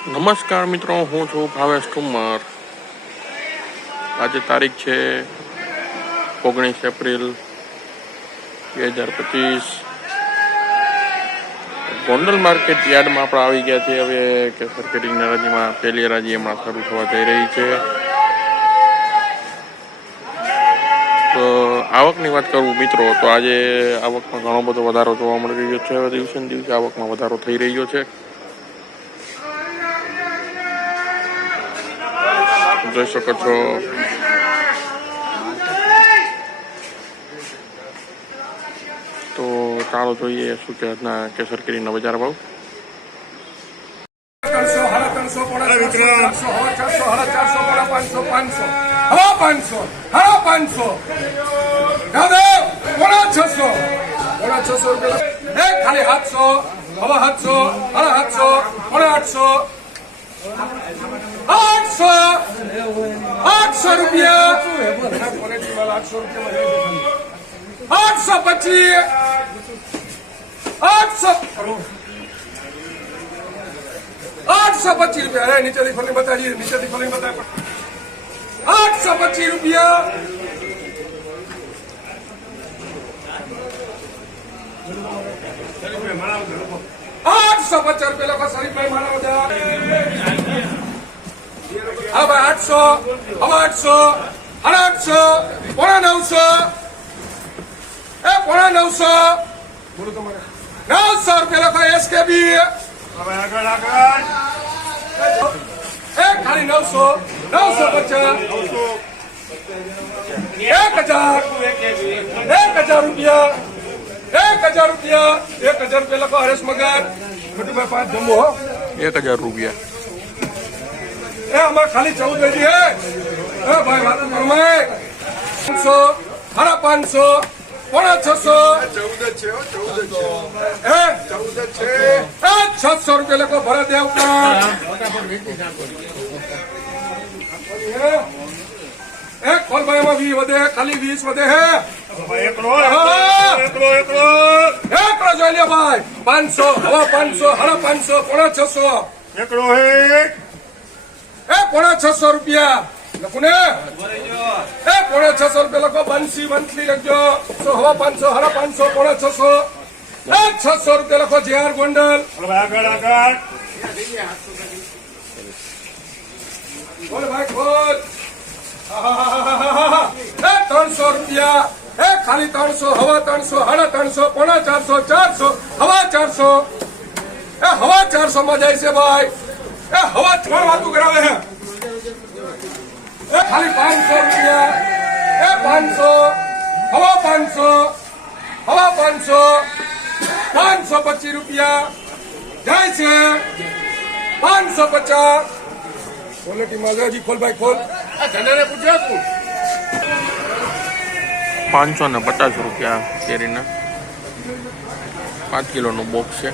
નમસ્કાર મિત્રો, હું છું ભાવેશ ઠુમ્મર। આજે તારીખ છે 19 એપ્રિલ 2025। ગોંડલ માર્કેટ યાર્ડમાં આપણે આવી ગયા છીએ। હવે કેસર કેરીની હરાજીમાં પહેલી હરાજી હમણાં શરૂ થવા જઈ રહી છે। તો આવકની વાત કરું મિત્રો, તો આજે આવકમાં ઘણો બધો વધારો જોવા મળી રહ્યો છે। હવે દિવસે ને દિવસે આવકમાં વધારો થઈ રહ્યો છે। જોઈ શકો છો તો ચાલો જોઈએ શું કે આજના કેસર કેરીના બજાર ભાવ। ખાલી 700, હવે 700, 800, 800 રૂપિયા, 825, 825 રૂપિયા। નીચેથી ખોલી બતાવીએ, નીચેથી ખોલી બતાવીએ। 825 રૂપિયા, 850 રૂપિયા લખો શરીફભાઈ મારા। હા ભાઈ 800, હવે 800, 800, 900, 900 બોલો તમારે 900 રૂપિયા લખો એસકેબી। ખાલી 900, 950, 1000 રૂપિયા, 1000 રૂપિયા, 1000 રૂપિયા લખો હરેશ મગર મોટીભાઈ 5 જમ્બો 1000 રૂપિયા। અમારે ખાલી 14 વેજી હે ભાઈ વાત ફરમાય। 500, 550, 600 રૂપિયા લખો ભરત દેવ ખોલ ભાઈ એમાં 20 વધે, ખાલી 20 વધે હે એકલો જોઈ લે ભાઈ। 500, હવે 500, 550, 600 એકલો હે 600 રૂપિયા લખું ને। 600 રૂપિયા લખો બંસી મંથલી લખજો। હવે 500, 550, 600 રૂપિયા લખો જેઆર ગોંડલ। બોલ ભાઈ બોલ। 300 રૂપિયા, ખાલી 300, હવે 300, 350, 400, 400, હવે 400 માં જાય છે ભાઈ। હવે 3 વાતું કરાવે છે। ખાલી 500 રૂપિયા, 500, હવે 500, 500, 525 રૂપિયા જાય છે। 550 ક્વોલિટી માલજી ખોલ ભાઈ ખોલ। જનાને પૂછ્યા તું 550 રૂપિયા કેરીના 5 કિલોનું બોક્સ છે।